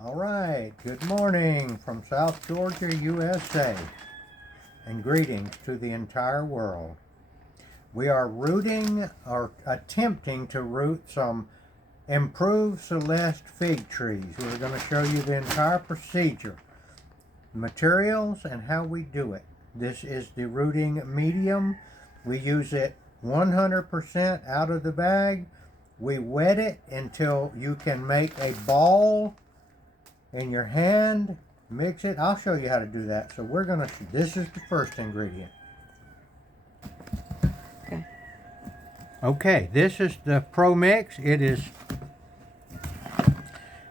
All right, good morning from South Georgia, USA, and greetings to the entire world. We are rooting or attempting to root some Improved Celeste Fig trees. We're going to show you the entire procedure, materials, and how we do it. This is the rooting medium. We use it 100% out of the bag. We wet it until you can make a ball in your hand, mix it. I'll show you how to do that. So we're gonna, this is the first ingredient. Okay, this is the Pro Mix. It is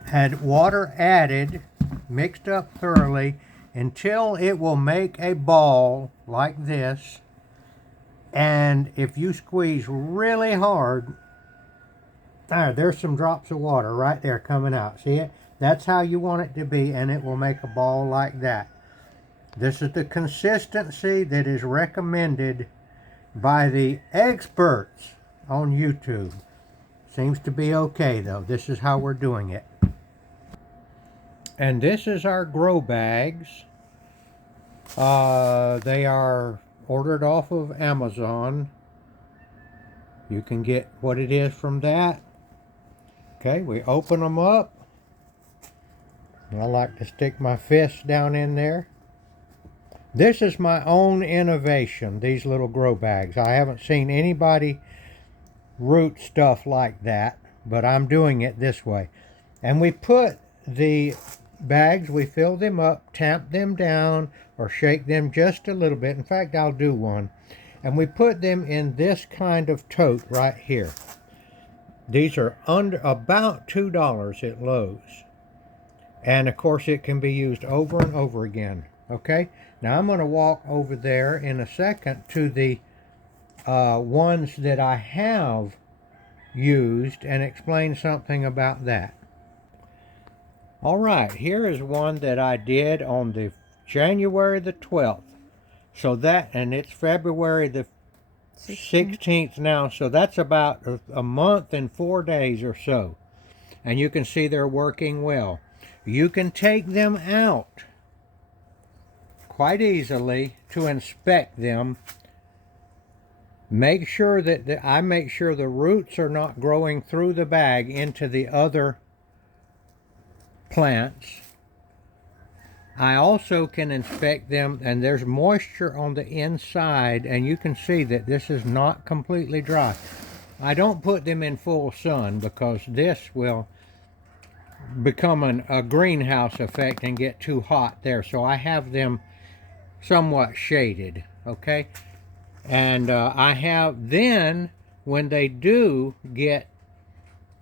had water added, mixed up thoroughly until it will make a ball like this. And if you squeeze really hard, there's some drops of water right there coming out. See it? That's how you want it to be, and it will make a ball like that. This is the consistency that is recommended by the experts on YouTube. Seems to be okay though. This is how we're doing it. And this is our grow bags. They are ordered off of Amazon. You can get what it is from that. Okay, we open them up. I like to stick my fist down in there. This is my own innovation, these little grow bags. I haven't seen anybody root stuff like that, but I'm doing it this way. And we put the bags, we fill them up, tamp them down, or shake them just a little bit. In fact, I'll do one. And we put them in this kind of tote right here. These are under about $2 at Lowe's. And of course it can be used over and over again. Okay, now I'm going to walk over there in a second to the ones that I have used and explain something about that. All right, here is one that I did on the January the 12th. So that, and it's February the 16th now, so that's about a month and 4 days or so. And you can see they're working well. You can take them out quite easily to inspect them. Make sure that I make sure the roots are not growing through the bag into the other plants. I also can inspect them, and there's moisture on the inside, and you can see that this is not completely dry. I don't put them in full sun because this will become a greenhouse effect and get too hot there. So I have them somewhat shaded, okay? And I have then, when they do get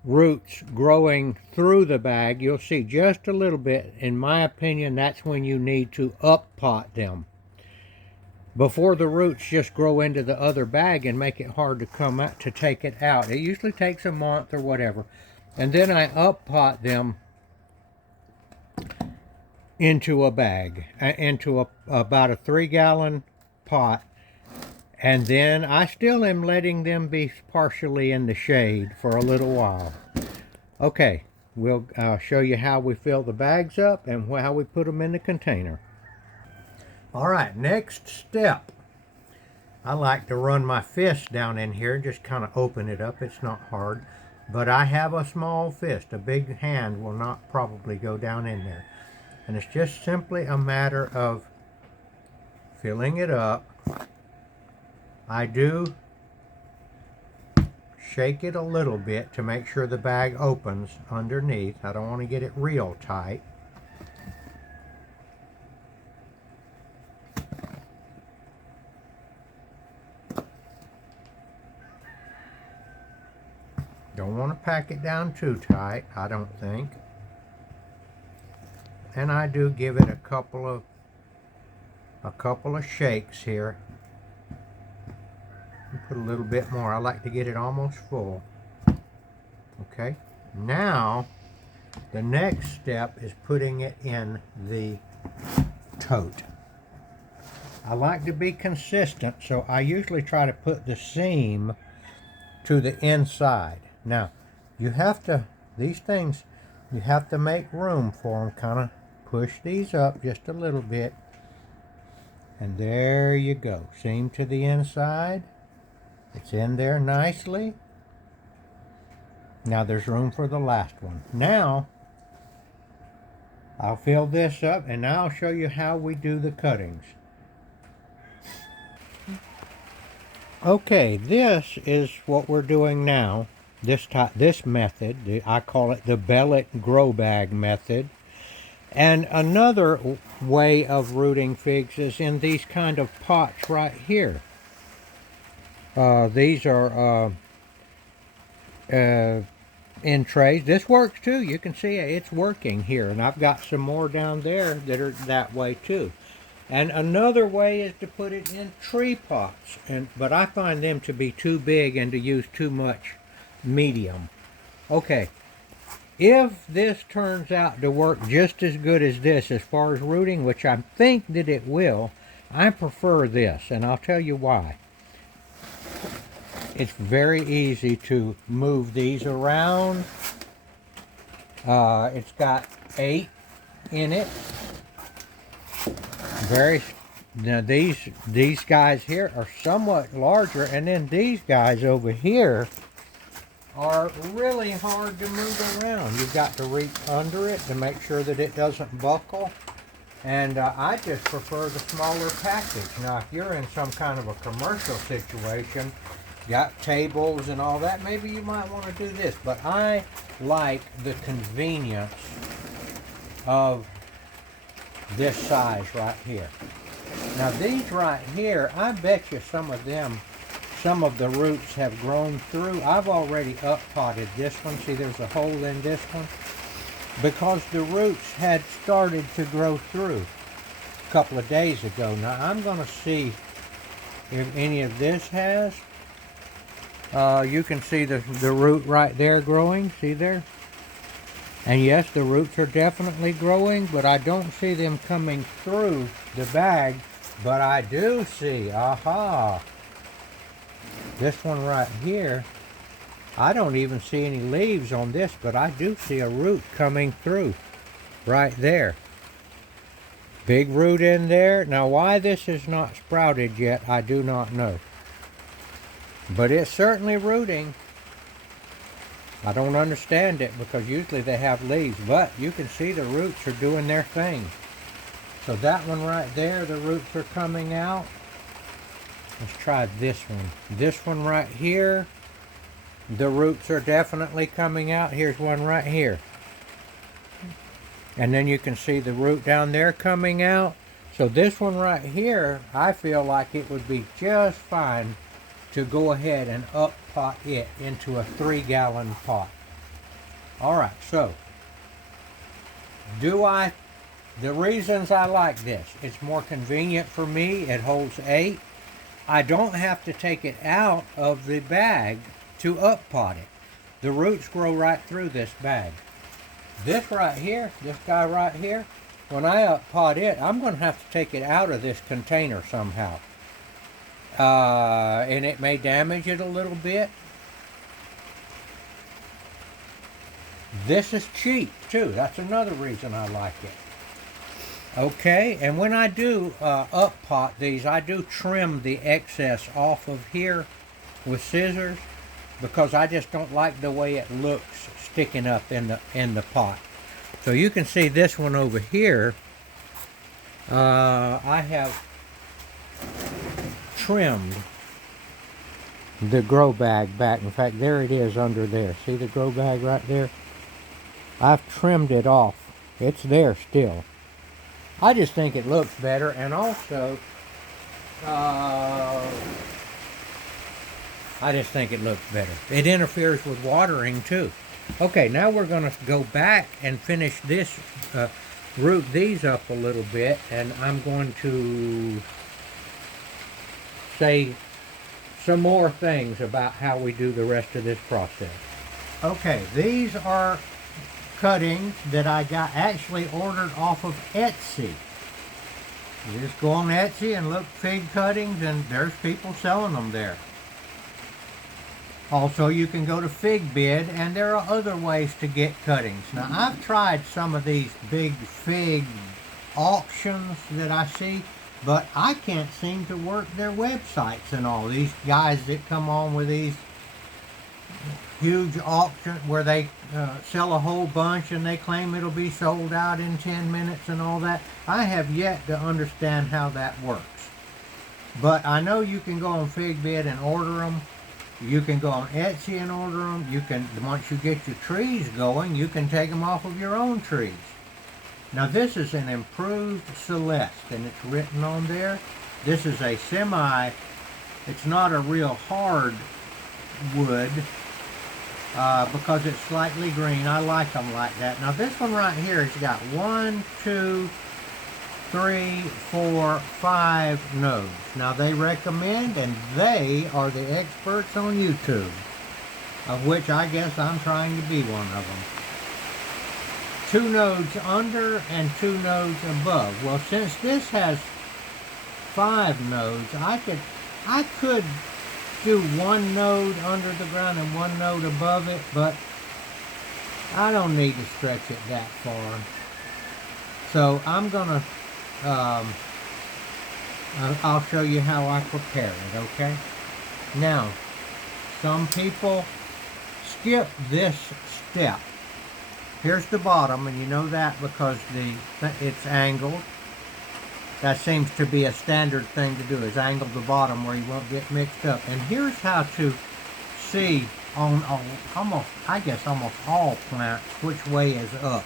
roots growing through the bag, you'll see just a little bit. In my opinion, that's when you need to up pot them before the roots just grow into the other bag and make it hard to come out, to take it out. It usually takes a month or whatever. And then I up pot them into a bag, into about a 3-gallon pot. And then I still am letting them be partially in the shade for a little while. Okay, we'll show you how we fill the bags up and how we put them in the container. All right, next step. I like to run my fist down in here and just kind of open it up. It's not hard, but I have a small fist. A big hand will not probably go down in there. And it's just simply a matter of filling it up. I do shake it a little bit to make sure the bag opens underneath. I don't want to get it real tight. Don't want to pack it down too tight, I don't think. And I do give it a couple of shakes here. Put a little bit more. I like to get it almost full. Okay. Now, the next step is putting it in the tote. I like to be consistent, so I usually try to put the seam to the inside. Now, you have to, these things, you have to make room for them. Kind of push these up just a little bit. And there you go. Seam to the inside. It's in there nicely. Now there's room for the last one. Now, I'll fill this up and now I'll show you how we do the cuttings. Okay, this is what we're doing now. This method, I call it the bellet grow bag method. And another way of rooting figs is in these kind of pots right here. These are in trays. This works too. You can see it's working here, and I've got some more down there that are that way too. And another way is to put it in tree pots, but I find them to be too big and to use too much medium. Okay, if this turns out to work just as good as this as far as rooting, which I think that it will, I prefer this, and I'll tell you why. It's very easy to move these around. It's got 8 in it. Now these guys here are somewhat larger, and then these guys over here are really hard to move around. You've got to reach under it to make sure that it doesn't buckle. And I just prefer the smaller package. Now, if you're in some kind of a commercial situation, got tables and all that, maybe you might want to do this. But I like the convenience of this size right here. Now these right here, I bet you some of the roots have grown through. I've already up potted this one. See, there's a hole in this one because the roots had started to grow through a couple of days ago. Now I'm going to see if any of this has. You can see the root right there growing. See there? And yes, the roots are definitely growing, but I don't see them coming through the bag. But I do see, aha, this one right here. I don't even see any leaves on this, but I do see a root coming through right there. Big root in there. Now why this is not sprouted yet, I do not know. But it's certainly rooting. I don't understand it because usually they have leaves, but you can see the roots are doing their thing. So that one right there, the roots are coming out. Let's try this one. This one right here, the roots are definitely coming out. Here's one right here. And then you can see the root down there coming out. So this one right here, I feel like it would be just fine to go ahead and up pot it into a 3-gallon pot. Alright, so the reasons I like this, it's more convenient for me. It holds 8. I don't have to take it out of the bag to up pot it. The roots grow right through this bag. This right here, this guy right here, when I up pot it, I'm going to have to take it out of this container somehow. And it may damage it a little bit. This is cheap too. That's another reason I like it. Okay, and when I do up pot these, I do trim the excess off of here with scissors because I just don't like the way it looks sticking up in the pot. So you can see this one over here. I have trimmed the grow bag back. In fact, there it is under there. See the grow bag right there? I've trimmed it off. It's there still. I just think it looks better, and also I just think it looks better. It interferes with watering too. Okay, now we're going to go back and finish this, root these up a little bit, and I'm going to say some more things about how we do the rest of this process. Okay, these are cuttings that I got actually ordered off of Etsy. You just go on Etsy and look fig cuttings, and there's people selling them there. Also, you can go to Fig Bid, and there are other ways to get cuttings. Now, I've tried some of these big fig auctions that I see, but I can't seem to work their websites and all. These guys that come on with these huge auctions where they sell a whole bunch and they claim it'll be sold out in 10 minutes and all that. I have yet to understand how that works. But I know you can go on Fig Bid and order them. You can go on Etsy and order them. You can, once you get your trees going, you can take them off of your own trees. Now this is an Improved Celeste, and it's written on there. This is a it's not a real hard wood because it's slightly green. I like them like that. Now this one right here has got 1, 2, 3, 4, 5 nodes. Now they recommend, and they are the experts on YouTube, of which I guess I'm trying to be one of them. 2 nodes under and 2 nodes above. Well, since this has 5 nodes, I could do 1 node under the ground and 1 node above it, but I don't need to stretch it that far. So I'm gonna I'll show you how I prepare it, okay? Now, some people skip this step. Here's the bottom, and you know that because it's angled. That seems to be a standard thing to do, is angle the bottom where you won't get mixed up. And here's how to see on almost all plants which way is up.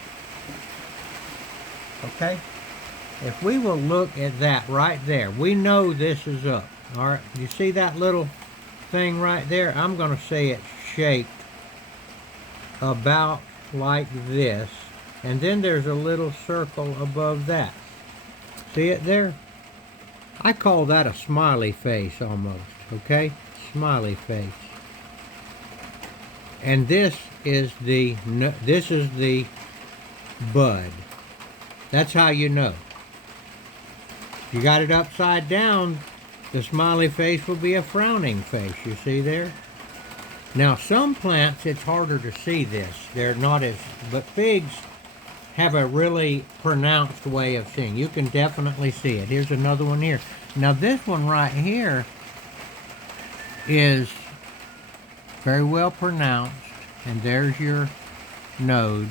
Okay? If we will look at that right there, we know this is up. All right, you see that little thing right there? I'm going to say it's shaped about like this, and then there's a little circle above that. See it there? I call that a smiley face almost, okay? Smiley face. And this is the bud. That's how you know. If you got it upside down, the smiley face will be a frowning face, you see there? Now some plants, it's harder to see this. They're not as, but figs have a really pronounced way of seeing. You can definitely see it. Here's another one here. Now this one right here is very well pronounced, and there's your node.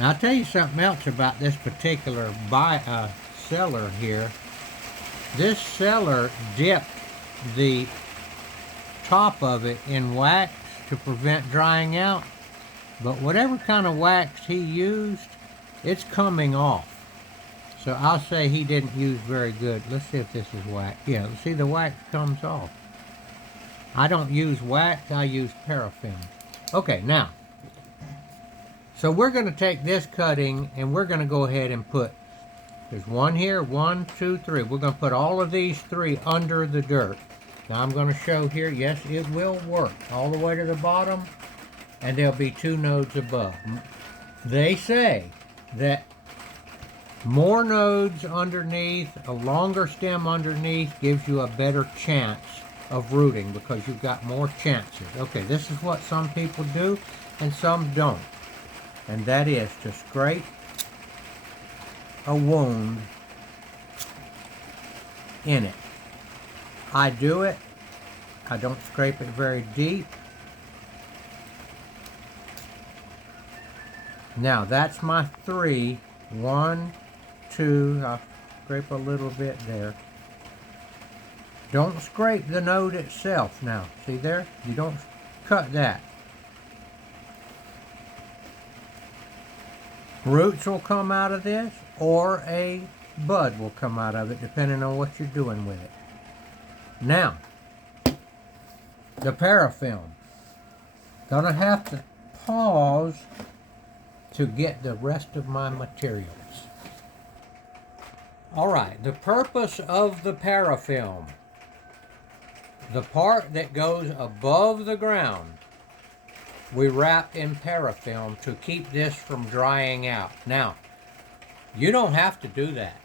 Now I'll tell you something else about this particular seller here. This seller dipped the top of it in wax to prevent drying out, but whatever kind of wax he used, it's coming off. So I'll say he didn't use very good. Let's see if this is wax. Yeah, see the wax comes off. I don't use wax, I use paraffin. Okay, now, so we're going to take this cutting and we're going to go ahead and put, there's one here, 1, 2, 3. We're going to put all of these 3 under the dirt. Now I'm going to show here, yes, it will work all the way to the bottom, and there'll be 2 nodes above. They say that more nodes underneath, a longer stem underneath, gives you a better chance of rooting because you've got more chances. Okay, this is what some people do and some don't. And that is to scrape a wound in it. I do it. I don't scrape it very deep. Now that's my 3. 1, 2. I'll scrape a little bit there. Don't scrape the node itself now. See there? You don't cut that. Roots will come out of this, or a bud will come out of it, depending on what you're doing with it. Now, the parafilm. Gonna have to pause to get the rest of my materials. Alright, the purpose of the parafilm. The part that goes above the ground, we wrap in parafilm to keep this from drying out. Now, you don't have to do that.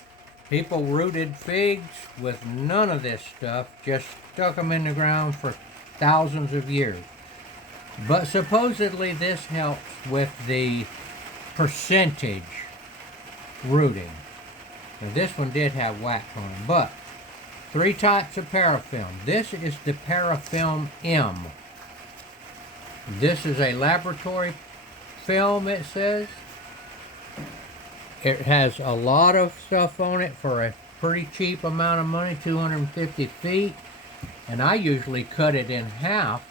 People rooted figs with none of this stuff, just stuck them in the ground for thousands of years. But supposedly this helps with the percentage rooting. Now this one did have wax on it, but 3 types of parafilm. This is the parafilm M. This is a laboratory film, it says. It has a lot of stuff on it for a pretty cheap amount of money, 250 feet. And I usually cut it in half.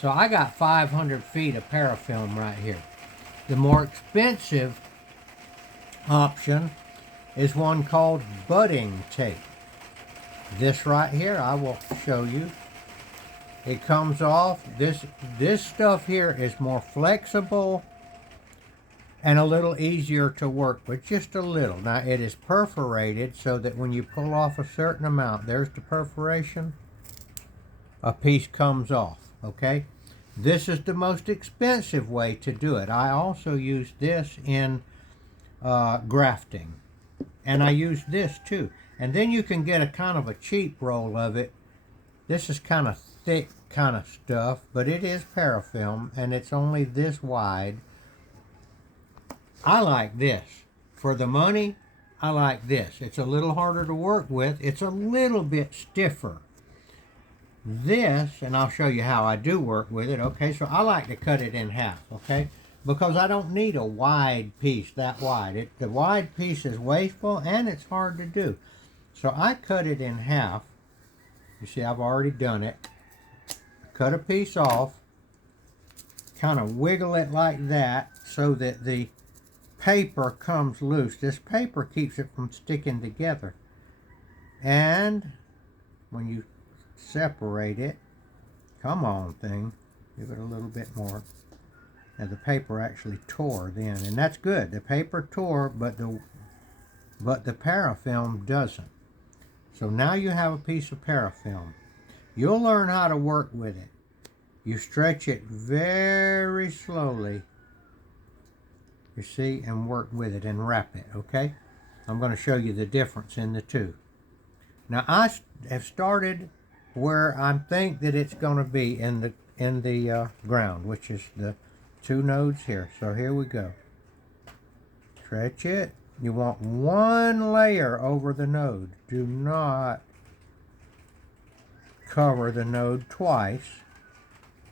So I got 500 feet of parafilm right here. The more expensive option is one called budding tape. This right here, I will show you. It comes off. This stuff here is more flexible and a little easier to work with, just a little. Now it is perforated so that when you pull off a certain amount, there's the perforation, a piece comes off, okay? This is the most expensive way to do it. I also use this in grafting, and I use this too. And then you can get a kind of a cheap roll of it. This is kind of thick kind of stuff, but it is parafilm, and it's only this wide. I like this. For the money, I like this. It's a little harder to work with. It's a little bit stiffer. This, and I'll show you how I do work with it, okay? So I like to cut it in half, okay? Because I don't need a wide piece, that wide. The wide piece is wasteful, and it's hard to do. So I cut it in half. You see, I've already done it. Cut a piece off, kind of wiggle it like that so that the paper comes loose. This paper keeps it from sticking together. And when you separate it, come on thing, give it a little bit more. And the paper actually tore then, and that's good. The paper tore, but the parafilm doesn't. So now you have a piece of parafilm. You'll learn how to work with it. You stretch it very slowly, you see, and work with it and wrap it, okay? I'm going to show you the difference in the two. Now I have started where I think that it's going to be in the ground, which is the 2 nodes here. So here we go. Stretch it. You want 1 layer over the node. Do not cover the node twice.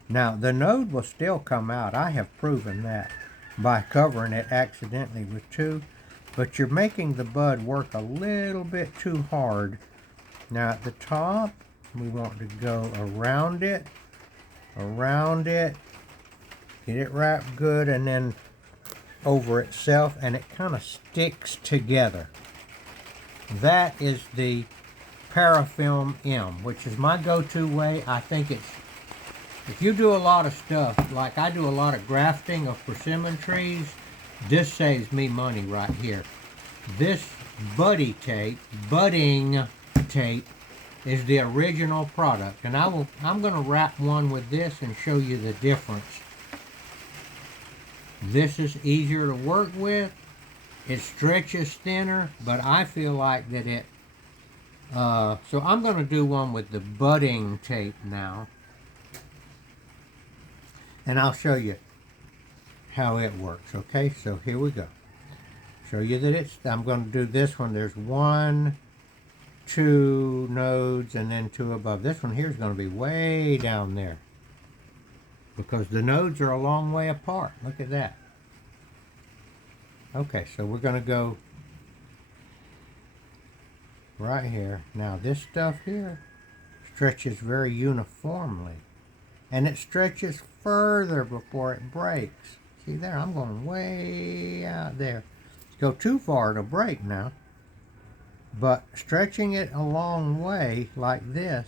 Now the node will still come out. I have proven that by covering it accidentally with 2. But you're making the bud work a little bit too hard. Now at the top, we want to go around it, get it wrapped good, and then over itself, and it kind of sticks together. That is the parafilm M, which is my go-to way. I think it's, if you do a lot of stuff, like I do a lot of grafting of persimmon trees, this saves me money right here. This budding tape is the original product, and I'm going to wrap one with this and show you the difference. This is easier to work with. It stretches thinner, but I feel like that it so I'm going to do one with the budding tape now, and I'll show you how it works. Okay, so here we go. Show you that I'm going to do this one. There's 1, 2 nodes, and then 2 above. This one here is going to be way down there because the nodes are a long way apart. Look at that. Okay, so we're going to go right here. Now this stuff here stretches very uniformly, and it stretches further before it breaks. See there, I'm going way out there. Go too far to break now, but stretching it a long way like this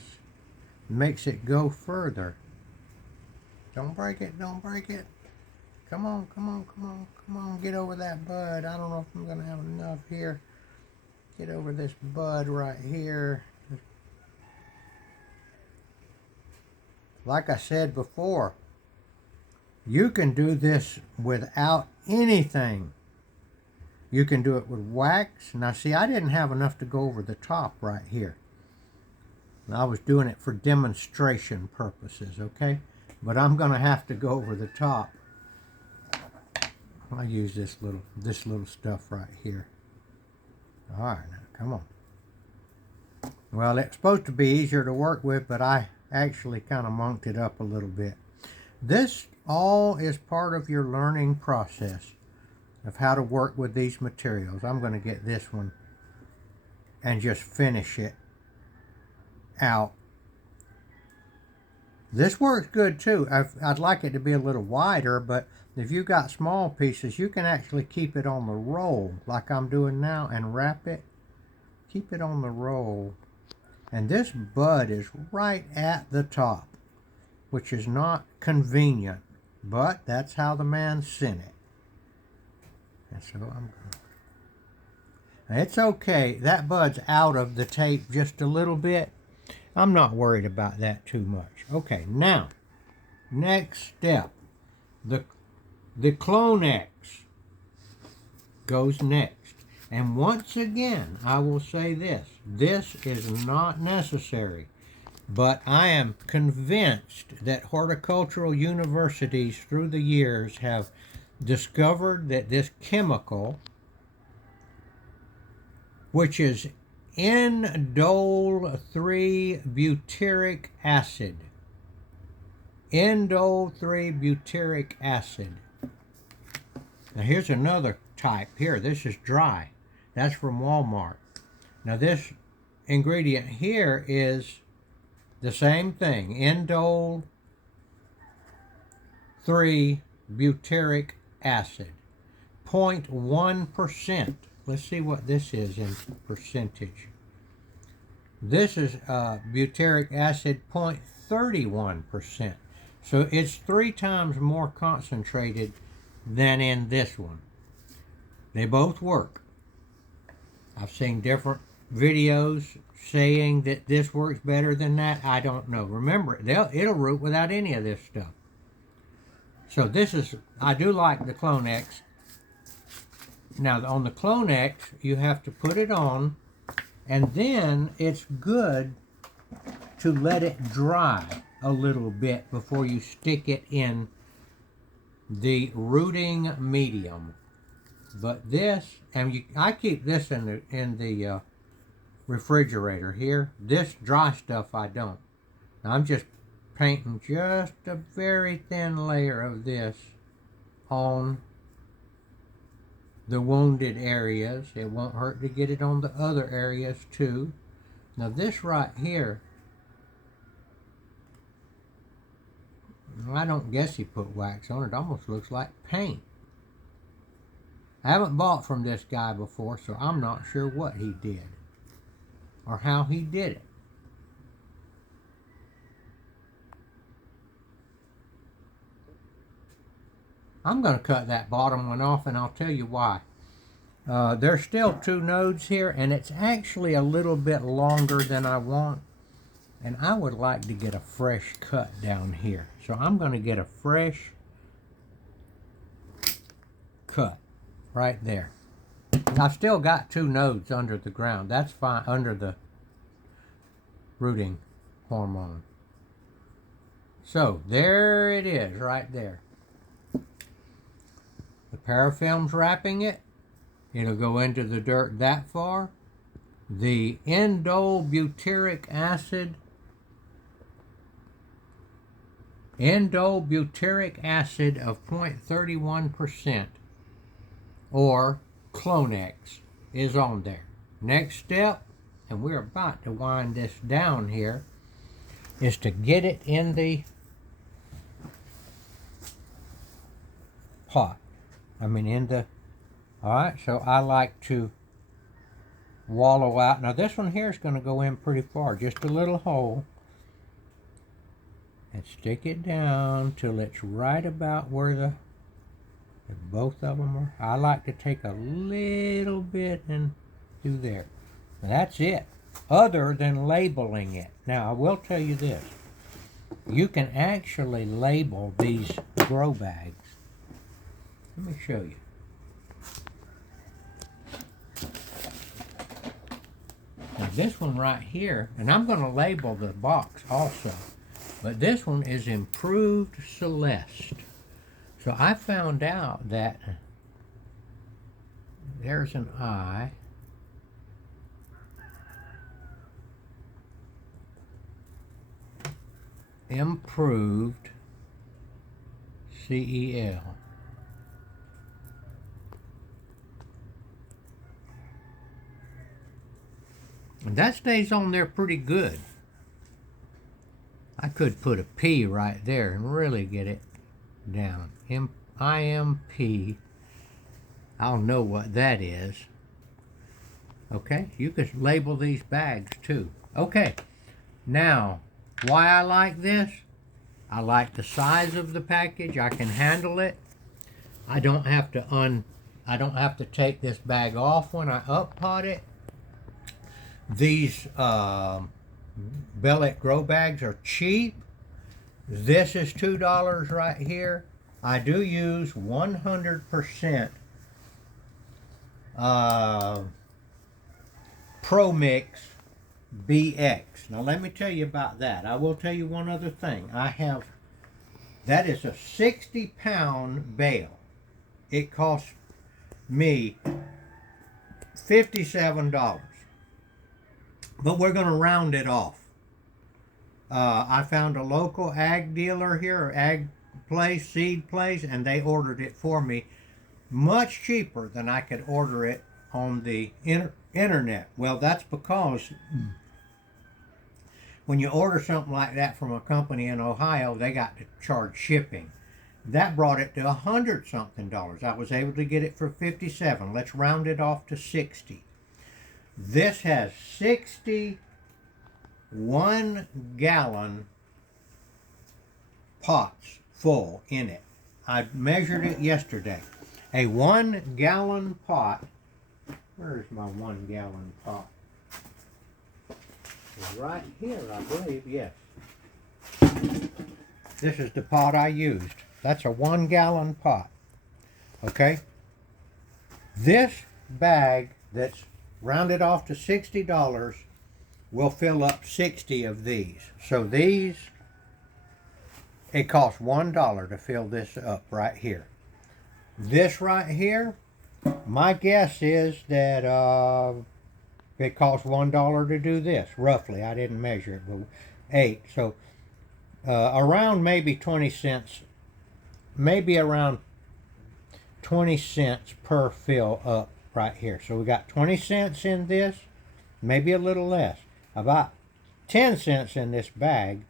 makes it go further. Don't break it, don't break it. Come on, come on, come on, come on, get over that bud. I don't know if I'm gonna have enough here. Get over this bud right here. Like I said before, you can do this without anything. You can do it with wax. Now see, I didn't have enough to go over the top right here. I was doing it for demonstration purposes, okay? But I'm going to have to go over the top. I use this little stuff right here. All right, now come on. Well, it's supposed to be easier to work with, but I actually kind of monked it up a little bit. This all is part of your learning process of how to work with these materials. I'm going to get this one and just finish it out. This works good too. I'd like it to be a little wider, but if you've got small pieces, you can actually keep it on the roll like I'm doing now and wrap it. Keep it on the roll. And this bud is right at the top, which is not convenient, but that's how the man sent it. And so it's okay. That bud's out of the tape just a little bit. I'm not worried about that too much. Okay, now, next step. The Clonex goes next. And once again, I will say this. This is not necessary. But I am convinced that horticultural universities through the years have discovered that this chemical, which is indole 3-butyric acid. Indole 3-butyric acid. Now here's another type. Here, this is dry. That's from Walmart. Now this ingredient here is the same thing. Indole 3-butyric acid. 0.1%. Let's see what this is in percentage. This is butyric acid 0.31%. So it's 3 times more concentrated than in this one. They both work. I've seen different videos saying that this works better than that. I don't know. Remember, it'll root without any of this stuff. So this is, I do like the Clonex. Now on the Clonex, you have to put it on, and then it's good to let it dry a little bit before you stick it in the rooting medium. But this, and I keep this in the refrigerator here. This dry stuff I don't. Now I'm just painting just a very thin layer of this on the wounded areas. It won't hurt to get it on the other areas too. Now this right here, I don't guess he put wax on it. It almost looks like paint. I haven't bought from this guy before, so I'm not sure what he did or how he did it. I'm going to cut that bottom one off, and I'll tell you why. There's still 2 nodes here, and it's actually a little bit longer than I want. And I would like to get a fresh cut down here. So I'm going to get a fresh cut right there. I've still got 2 nodes under the ground. That's fine, under the rooting hormone. So there it is right there. The parafilm's wrapping it. It'll go into the dirt that far. The indole butyric acid of 0.31% or Clonex is on there. Next step, and we're about to wind this down here, is to get it in the pot. Alright, so I like to wallow out. Now this one here is going to go in pretty far, just a little hole. And stick it down till it's right about where both of them are. I like to take a little bit and do there. Now that's it, other than labeling it. Now I will tell you this. You can actually label these grow bags. Let me show you. Now this one right here, and I'm going to label the box also, but this one is Improved Celeste. So I found out that there's an I. Improved CEL. And that stays on there pretty good. I could put a P right there and really get it down. IMP. I'll know what that is. Okay, you could label these bags too. Okay, now, why I like this? I like the size of the package. I can handle it. I don't have to take this bag off when I up-pot it. These Bellet grow bags are cheap. This is $2 right here. I do use 100% Pro Mix BX. Now let me tell you about that. I will tell you one other thing. That is a 60-pound bale. It cost me $57. But we're going to round it off. I found a local ag dealer here, or ag place, seed place, and they ordered it for me much cheaper than I could order it on the internet. Well, that's because when you order something like that from a company in Ohio, they got to charge shipping. That brought it to $100-something. I was able to get it for $57. Let's round it off to $60. This has 61-gallon pots full in it. I measured it yesterday. A 1-gallon pot. Where's my 1-gallon pot? It's right here, I believe, yes. This is the pot I used. That's a 1-gallon pot. Okay? This bag that's rounded off to $60 will fill up 60 of these. So these, it costs $1 to fill this up right here. This right here, my guess is that it costs $1 to do this, roughly. I didn't measure it, but 8. So around maybe 20 cents, maybe around 20 cents per fill up right here. So we got 20 cents in this, maybe a little less. About 10 cents in this bag.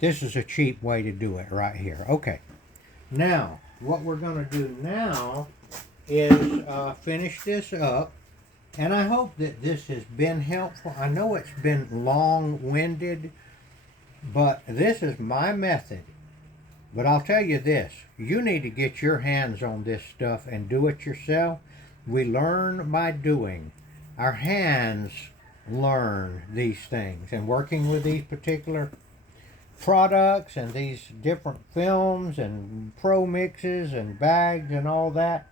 This is a cheap way to do it right here. Okay. Now, what we're going to do now is finish this up. And I hope that this has been helpful. I know it's been long-winded, but this is my method. But I'll tell you this, you need to get your hands on this stuff and do it yourself. We learn by doing. Our hands learn these things. And working with these particular products and these different films and pro mixes and bags and all that,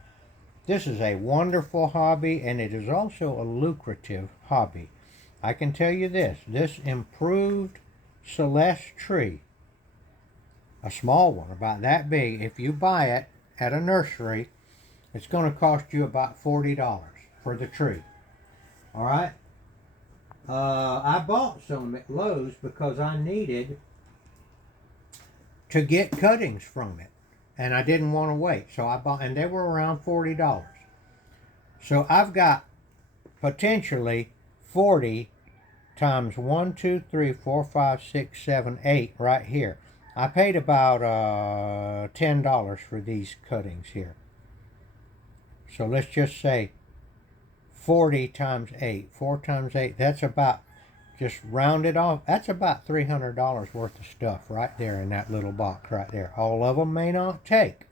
this is a wonderful hobby, and it is also a lucrative hobby. I can tell you this Improved Celeste tree, a small one, about that big, if you buy it at a nursery, it's going to cost you about $40 for the tree. All right? I bought some at Lowe's because I needed to get cuttings from it. And I didn't want to wait. So I bought, and they were around $40. So I've got potentially 40 times 1, 2, 3, 4, 5, 6, 7, 8 right here. I paid about $10 for these cuttings here. So let's just say 40 times 8. 4 times 8, that's about, just round it off, that's about $300 worth of stuff right there in that little box right there. All of them may not take.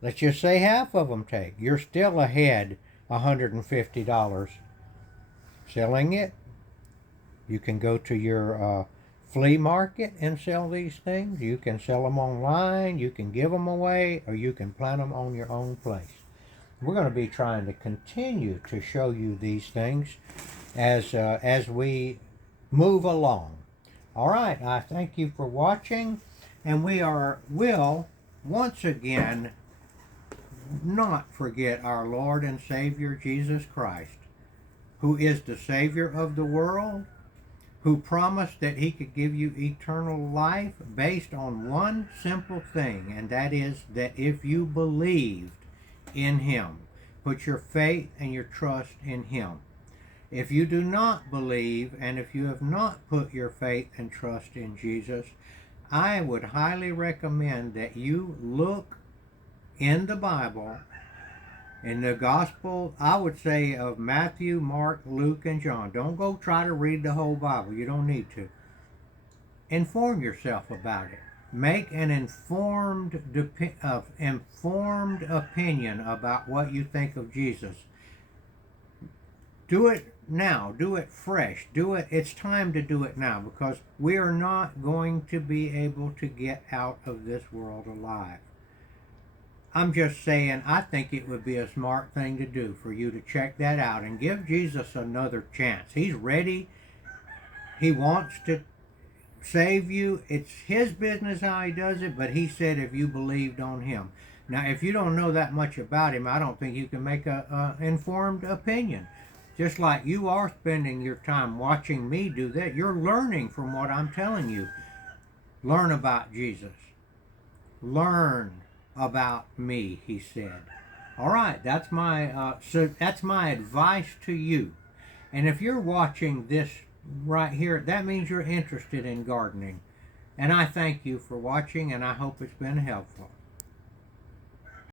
Let's just say half of them take. You're still ahead $150 selling it. You can go to your flea market and sell these things. You can sell them online. You can give them away, or you can plant them on your own place. We're going to be trying to continue to show you these things as we move along. All right, I thank you for watching, and will once again not forget our Lord and Savior Jesus Christ, who is the Savior of the world, who promised that he could give you eternal life based on one simple thing, and that is that if you believed in him, put your faith and your trust in him. If you do not believe, and if you have not put your faith and trust in Jesus, I would highly recommend that you look in the Bible, in the Gospel, I would say, of Matthew, Mark, Luke, and John. Don't go try to read the whole Bible. You don't need to. Inform yourself about it. Make an informed opinion about what you think of Jesus. Do it now. Do it fresh. Do it. It's time to do it now, because we are not going to be able to get out of this world alive. I'm just saying, I think it would be a smart thing to do for you to check that out and give Jesus another chance. He's ready. He wants to save you. It's his business how he does it, but he said if you believed on him. Now, if you don't know that much about him, I don't think you can make an informed opinion. Just like you are spending your time watching me do that, you're learning from what I'm telling you. Learn about Jesus. Learn about me, he said. All right, that's my advice to you. And if you're watching this right here, that means you're interested in gardening. And I thank you for watching, and I hope it's been helpful.